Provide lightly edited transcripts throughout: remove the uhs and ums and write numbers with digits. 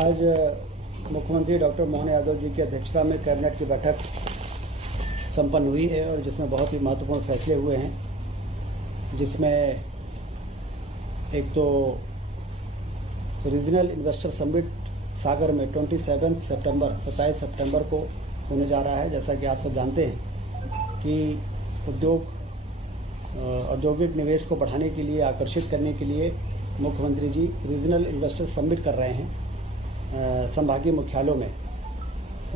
आज मुख्यमंत्री डॉक्टर मोहन यादव जी की अध्यक्षता में कैबिनेट की बैठक संपन्न हुई है और जिसमें बहुत ही महत्वपूर्ण फैसले हुए हैं, जिसमें एक तो रीजनल इन्वेस्टर समिट सागर में 27 सितंबर को होने जा रहा है। जैसा कि आप सब जानते हैं कि औद्योगिक निवेश को बढ़ाने के लिए, आकर्षित करने के लिए मुख्यमंत्री जी रीजनल इन्वेस्टर समिट कर रहे हैं संभागीय मुख्यालयों में,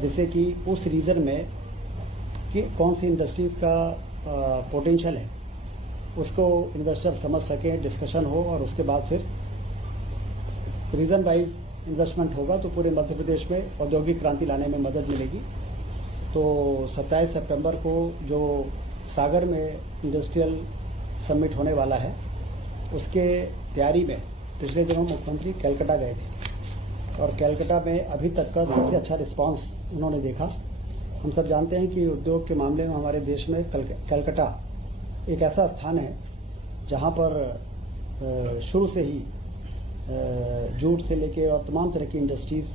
जिससे कि उस रीजन में कि कौन सी इंडस्ट्रीज का पोटेंशियल है उसको इन्वेस्टर समझ सकें, डिस्कशन हो और उसके बाद फिर रीजन वाइज इन्वेस्टमेंट होगा तो पूरे मध्य प्रदेश में औद्योगिक क्रांति लाने में मदद मिलेगी। तो 27 सितंबर को जो सागर में इंडस्ट्रियल समिट होने वाला है, उसके तैयारी में पिछले दिनों मुख्यमंत्री कलकत्ता गए थे और कलकत्ता में अभी तक का सबसे अच्छा रिस्पांस उन्होंने देखा। हम सब जानते हैं कि उद्योग के मामले में हमारे देश में कलकत्ता एक ऐसा स्थान है जहां पर शुरू से ही जूट से लेके और तमाम तरह की इंडस्ट्रीज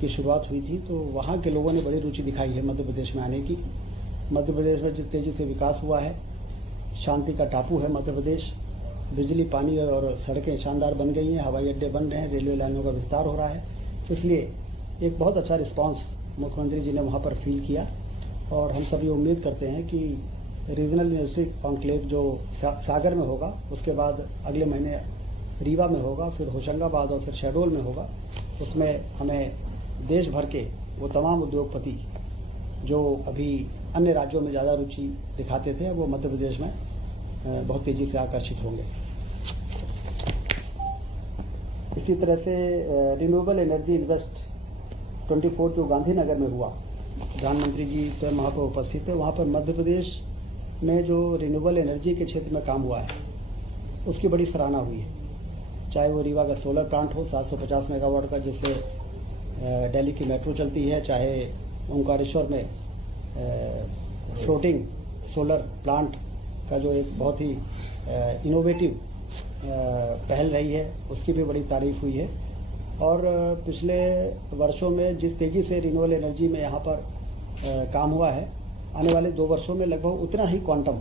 की शुरुआत हुई थी। तो वहाँ के लोगों ने बड़ी रुचि दिखाई है मध्य प्रदेश में आने की। मध्य प्रदेश में जिस तेजी से विकास हुआ है, शांति का टापू है मध्य प्रदेश। बिजली, पानी और सड़कें शानदार बन गई हैं, हवाई अड्डे बन रहे हैं, रेलवे लाइनों का विस्तार हो रहा है। इसलिए एक बहुत अच्छा रिस्पांस मुख्यमंत्री जी ने वहाँ पर फील किया और हम सभी उम्मीद करते हैं कि रीजनल यूनिवर्सिटी कॉन्क्लेव जो सागर में होगा, उसके बाद अगले महीने रीवा में होगा, फिर होशंगाबाद और फिर शहडोल में होगा। उसमें हमें देश भर के वो तमाम उद्योगपति जो अभी अन्य राज्यों में ज़्यादा रुचि दिखाते थे, वो मध्य प्रदेश में बहुत तेजी से आकर्षित होंगे। इसी तरह से रिन्यूएबल एनर्जी इन्वेस्ट 24 जो गांधीनगर में हुआ, प्रधानमंत्री जी स्वयं वहाँ पर उपस्थित थे। वहाँ पर मध्य प्रदेश में जो रिन्यूएबल एनर्जी के क्षेत्र में काम हुआ है, उसकी बड़ी सराहना हुई है। चाहे वो रीवा का सोलर प्लांट हो 750 मेगावाट का, जिससे दिल्ली की मेट्रो चलती है, चाहे ओंकारेश्वर में फ्लोटिंग सोलर प्लांट का जो एक बहुत ही इनोवेटिव पहल रही है, उसकी भी बड़ी तारीफ हुई है। और पिछले वर्षों में जिस तेजी से रिन्यूएबल एनर्जी में यहाँ पर काम हुआ है, आने वाले 2 वर्षों में लगभग उतना ही क्वांटम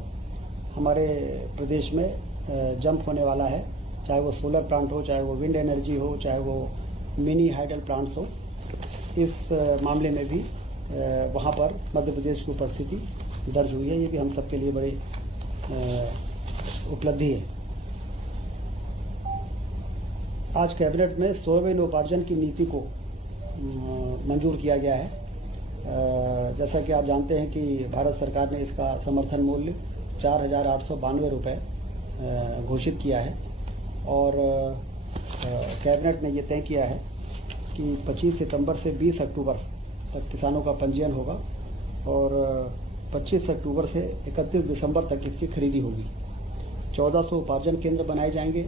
हमारे प्रदेश में जंप होने वाला है। चाहे वो सोलर प्लांट हो, चाहे वो विंड एनर्जी हो, चाहे वो मिनी हाइडल प्लांट्स हो। इस मामले में भी वहाँ पर मध्य प्रदेश की उपस्थिति दर्ज हुई है। ये भी हम सबके लिए बड़ी उपलब्धि है। आज कैबिनेट में सोयाबीन उपार्जन की नीति को मंजूर किया गया है। जैसा कि आप जानते हैं कि भारत सरकार ने इसका समर्थन मूल्य 4,892 रुपये घोषित किया है और कैबिनेट ने ये तय किया है कि 25 सितंबर से 20 अक्टूबर तक किसानों का पंजीयन होगा और 25 अक्टूबर से 31 दिसंबर तक इसकी खरीदी होगी। 1400 उपार्जन केंद्र बनाए जाएंगे।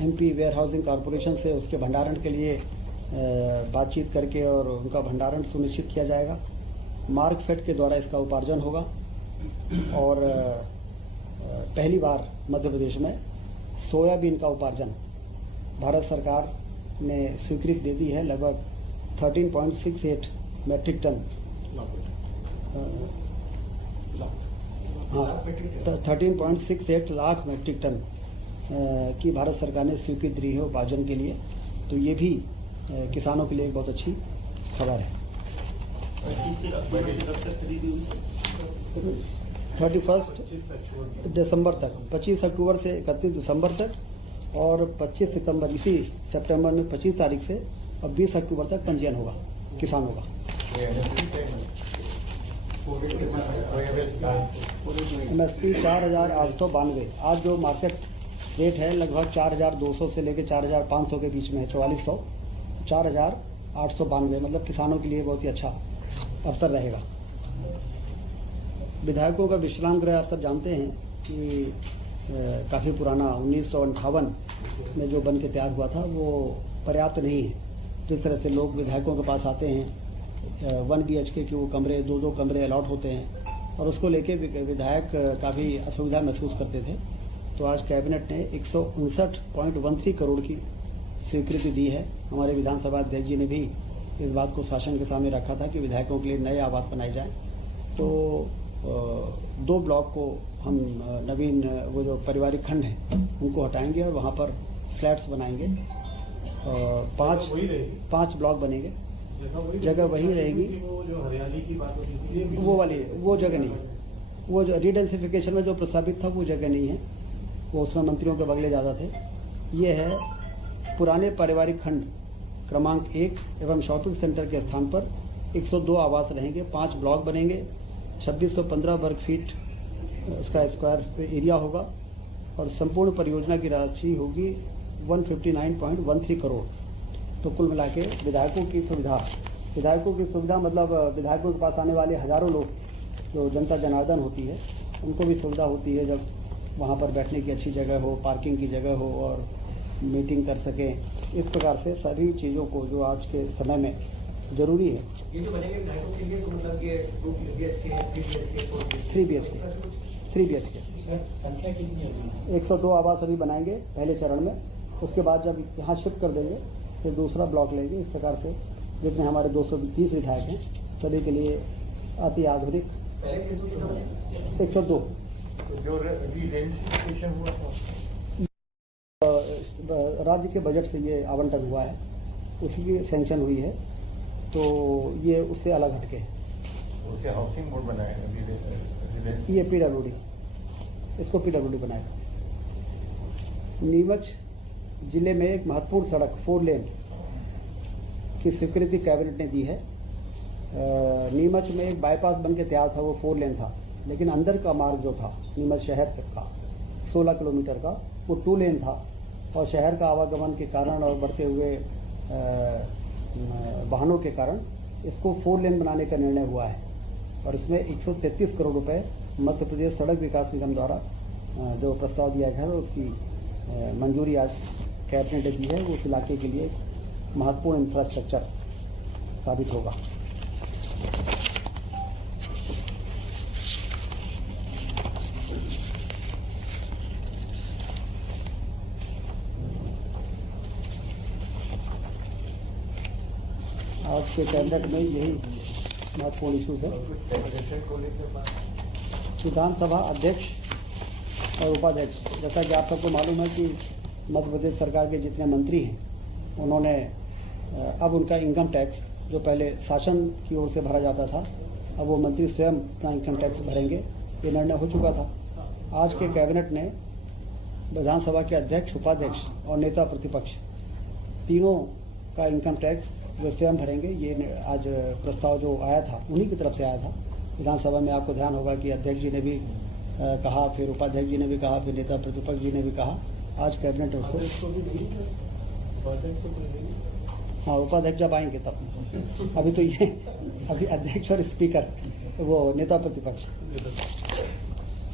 एमपी वेयर हाउसिंग कॉरपोरेशन से उसके भंडारण के लिए बातचीत करके और उनका भंडारण सुनिश्चित किया जाएगा। मार्कफेड के द्वारा इसका उपार्जन होगा और पहली बार मध्य प्रदेश में सोयाबीन का उपार्जन भारत सरकार ने स्वीकृति दे दी है। लगभग 13.68 मैट्रिक टन, हाँ 13.68 लाख मैट्रिक टन की भारत सरकार ने स्वीकृति दी है उपार्जन के लिए। तो ये भी किसानों के लिए एक बहुत अच्छी खबर है। 31 दिसंबर तक, 25 अक्टूबर से 31 दिसंबर तक और 25 सितंबर, इसी सितंबर में 25 तारीख से और 20 अक्टूबर तक पंजीयन होगा किसानों का। MSP 4,892। आज जो मार्केट रेट है लगभग 4,200 से लेकर 4,500 के बीच में है। 4400, 4,892, मतलब किसानों के लिए बहुत ही अच्छा अवसर रहेगा। विधायकों का विश्राम गृह आप सब जानते हैं कि काफ़ी पुराना 1958 में जो बन के तैयार हुआ था, वो पर्याप्त नहीं है। जिस तरह से लोग विधायकों के पास आते हैं, 1 BHK के वो कमरे, 2-2 कमरे अलॉट होते हैं और उसको लेके विधायक काफ़ी असुविधा महसूस करते थे। तो आज कैबिनेट ने 159.13 करोड़ की स्वीकृति दी है। हमारे विधानसभा अध्यक्ष जी ने भी इस बात को शासन के सामने रखा था कि विधायकों के लिए नए आवास बनाए जाएं। तो 2 ब्लॉक को हम नवीन वो जो पारिवारिक खंड है उनको हटाएंगे और वहां पर फ्लैट्स बनाएंगे। 5 ब्लॉक बनेंगे। जगह वही रहेगी। वो जो हरियाली की बात होती थी वो वाली वो जगह नहीं, वो जो रीडेंसिफिकेशन में जो प्रस्तावित था वो जगह नहीं है। वो उसमें मंत्रियों के बगले ज्यादा थे। ये है पुराने पारिवारिक खंड क्रमांक 1 एवं शॉपिंग सेंटर के स्थान पर 102 आवास रहेंगे। 5 ब्लॉक बनेंगे। 2615 वर्ग फीट उसका स्क्वायर एरिया होगा और संपूर्ण परियोजना की राशि होगी 159.13 करोड़। तो कुल मिला के विधायकों की सुविधा मतलब विधायकों के पास आने वाले हजारों लोग जो जनता जनार्दन होती है उनको भी सुविधा होती है जब वहाँ पर बैठने की अच्छी जगह हो, पार्किंग की जगह हो और मीटिंग कर सकें। इस प्रकार से सभी चीज़ों को जो आज के समय में जरूरी है। ये जो बनेंगे विधायकों के लिए तो मतलब ये 2 BHK 3 BHK 3 BHK संख्या कितनी होगी? 102 आवास अभी बनाएंगे पहले चरण में। उसके बाद जब यहाँ शिफ्ट कर देंगे फिर दूसरा ब्लॉक लेंगे। इस प्रकार से जितने हमारे 230 विधायक हैं सभी के लिए अति आधुनिक 102 जो रीडेंसिफिकेशन हुआ था राज्य के बजट से ये आवंटन हुआ है, उसी की सैंक्शन हुई है। तो ये उससे अलग हटके उसे हाउसिंग बोर्ड बनाया। ये PWD, इसको PWD बनाएगा। नीमच जिले में एक महत्वपूर्ण सड़क 4 लेन की स्वीकृति कैबिनेट ने दी है। नीमच में एक बाईपास बन के तैयार था, वो 4 लेन था, लेकिन अंदर का मार्ग जो था नीमच शहर तक का 16 किलोमीटर का वो 2 लेन था और शहर का आवागमन के कारण और बढ़ते हुए वाहनों के कारण इसको 4 लेन बनाने का निर्णय हुआ है और इसमें 133 करोड़ रुपए मध्य प्रदेश सड़क विकास निगम द्वारा जो प्रस्ताव दिया गया है उसकी मंजूरी आज कैबिनेट ने दी है। वो उस इलाके के लिए महत्वपूर्ण इंफ्रास्ट्रक्चर साबित होगा। आज के कैबिनेट में यही महत्वपूर्ण इशूज है। विधानसभा अध्यक्ष और उपाध्यक्ष, जैसा कि आप सबको मालूम है कि मध्य प्रदेश सरकार के जितने मंत्री हैं उन्होंने अब उनका इनकम टैक्स जो पहले शासन की ओर से भरा जाता था अब वो मंत्री स्वयं अपना इनकम टैक्स भरेंगे। ये निर्णय हो चुका था। आज के कैबिनेट ने विधानसभा के अध्यक्ष, उपाध्यक्ष और नेता प्रतिपक्ष तीनों का इनकम टैक्स वे स्वयं भरेंगे। ये आज प्रस्ताव जो आया था उन्हीं की तरफ से आया था विधानसभा में। आपको ध्यान होगा कि अध्यक्ष जी ने भी कहा, फिर उपाध्यक्ष जी ने भी कहा, फिर नेता प्रतिपक्ष जी ने भी कहा। आज कैबिनेट ने उसको हाँ उपाध्यक्ष जब आएंगे तब। अभी तो ये अभी अध्यक्ष और स्पीकर वो नेता प्रतिपक्ष,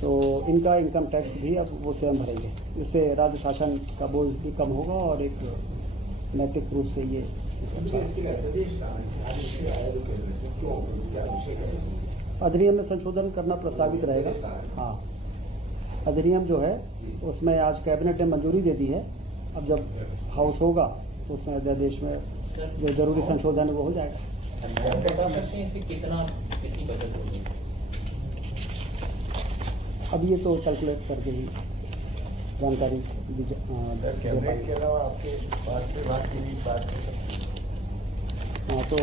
तो इनका इनकम टैक्स भी अब वो स्वयं भरेंगे। इससे राज्य शासन का बोझ भी कम होगा और एक नैतिक रूप से ये अधिनियम में संशोधन करना प्रस्तावित रहेगा। हाँ, अधिनियम जो है उसमें आज कैबिनेट ने मंजूरी दे दी है। अब जब हाउस होगा तो उसमें अध्यादेश में जो जरूरी संशोधन है वो हो जाएगा। कितनी बचत होगी? अब ये तो कैलकुलेट करके ही जानकारी कैबिनेट के अलावा आपके पास से बात की बात कर सकते हैं। हाँ तो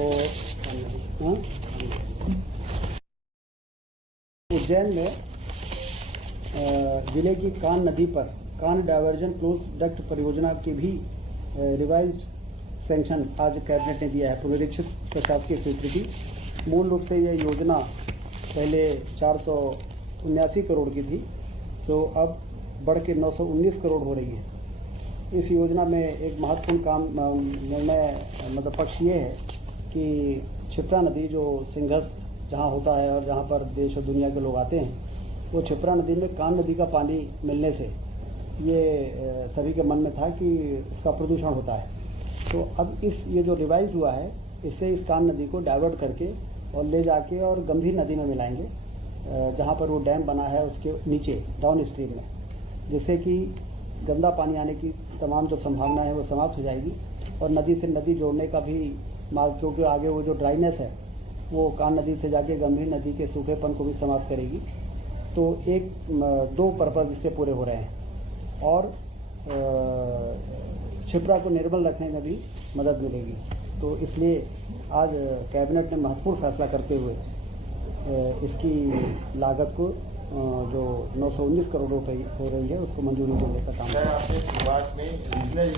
उज्जैन में जिले की कान नदी पर कान डायवर्जन क्लोज डक्ट परियोजना की भी रिवाइज्ड सैंक्शन आज कैबिनेट ने दिया है। पुनरीक्षित प्रशासकीय स्वीकृति। मूल रूप से यह योजना पहले 479 करोड़ की थी जो अब बढ़ के 919 करोड़ हो रही है। इस योजना में एक महत्वपूर्ण काम निर्णय मतलब पक्ष ये है कि क्षिप्रा नदी जो सिंघस जहाँ होता है और जहाँ पर देश और दुनिया के लोग आते हैं, वो क्षिप्रा नदी में कान नदी का पानी मिलने से ये सभी के मन में था कि उसका प्रदूषण होता है। तो अब ये जो रिवाइज हुआ है इससे इस कान नदी को डाइवर्ट करके और ले जाके और गंभीर नदी में मिलाएंगे जहाँ पर वो डैम बना है उसके नीचे डाउन स्ट्रीम में, जिससे कि गंदा पानी आने की तमाम जो संभावना है वो समाप्त हो जाएगी और नदी से नदी जोड़ने का भी मार्ग, क्योंकि आगे वो जो ड्राइनेस है वो कान नदी से जाके गंभीर नदी के सूखेपन को भी समाप्त करेगी। तो एक दो पर्पज इससे पूरे हो रहे हैं और क्षिप्रा को निर्मल रखने में भी मदद मिलेगी। तो इसलिए आज कैबिनेट ने महत्वपूर्ण फैसला करते हुए इसकी लागत को जो 919 करोड़ रुपए हो रही है उसको मंजूरी देने का काम सर, आपने शुरुआत में रीजनल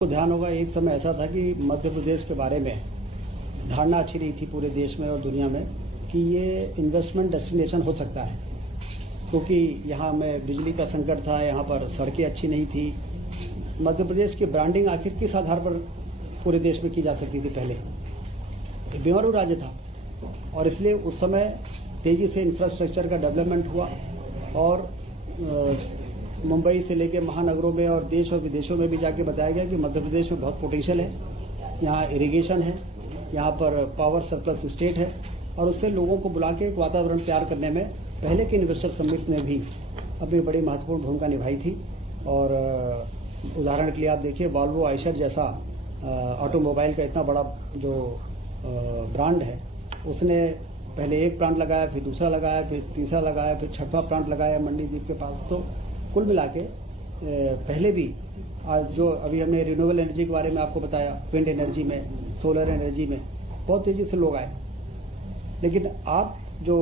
को ध्यान होगा, एक समय ऐसा था कि मध्य प्रदेश के बारे में धारणा अच्छी रही थी पूरे देश में और दुनिया में कि ये इन्वेस्टमेंट डेस्टिनेशन हो सकता है, क्योंकि यहाँ में बिजली का संकट था, यहाँ पर सड़कें अच्छी नहीं थी। मध्य प्रदेश की ब्रांडिंग आखिर किस आधार पर पूरे देश में की जा सकती थी? पहले बेमारू राज्य था और इसलिए उस समय तेजी से इंफ्रास्ट्रक्चर का डेवलपमेंट हुआ और मुंबई से लेकर महानगरों में और देश और विदेशों में भी जाके बताया गया कि मध्य प्रदेश में बहुत पोटेंशियल है, यहाँ इरिगेशन है, यहाँ पर पावर सरप्लस स्टेट है और उससे लोगों को बुला के एक वातावरण तैयार करने में पहले के इन्वेस्टर समिट ने भी अपनी बड़ी महत्वपूर्ण भूमिका निभाई थी। और उदाहरण के लिए आप देखिए, वॉल्वो आइशर जैसा ऑटोमोबाइल का इतना बड़ा जो ब्रांड है, उसने पहले एक प्लांट लगाया, फिर दूसरा लगाया, फिर तीसरा लगाया, फिर छठवां प्लांट लगाया मंडीदीप के पास। तो कुल मिला के पहले भी आज जो अभी हमने रिन्यूएबल एनर्जी के बारे में आपको बताया, विंड एनर्जी में, सोलर एनर्जी में बहुत तेजी से लोग आए। लेकिन आप जो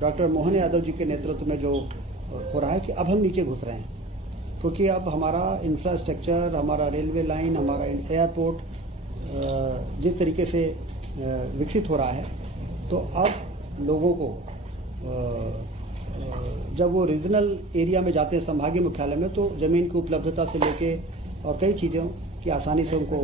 डॉक्टर मोहन यादव जी के नेतृत्व में जो हो रहा है कि अब हम नीचे घुस रहे हैं, क्योंकि अब हमारा इंफ्रास्ट्रक्चर, हमारा रेलवे लाइन, हमारा एयरपोर्ट जिस तरीके से विकसित हो रहा है, तो अब लोगों को जब वो रीजनल एरिया में जाते हैं, संभागीय मुख्यालय में, तो जमीन की उपलब्धता से लेके और कई चीज़ों की आसानी से उनको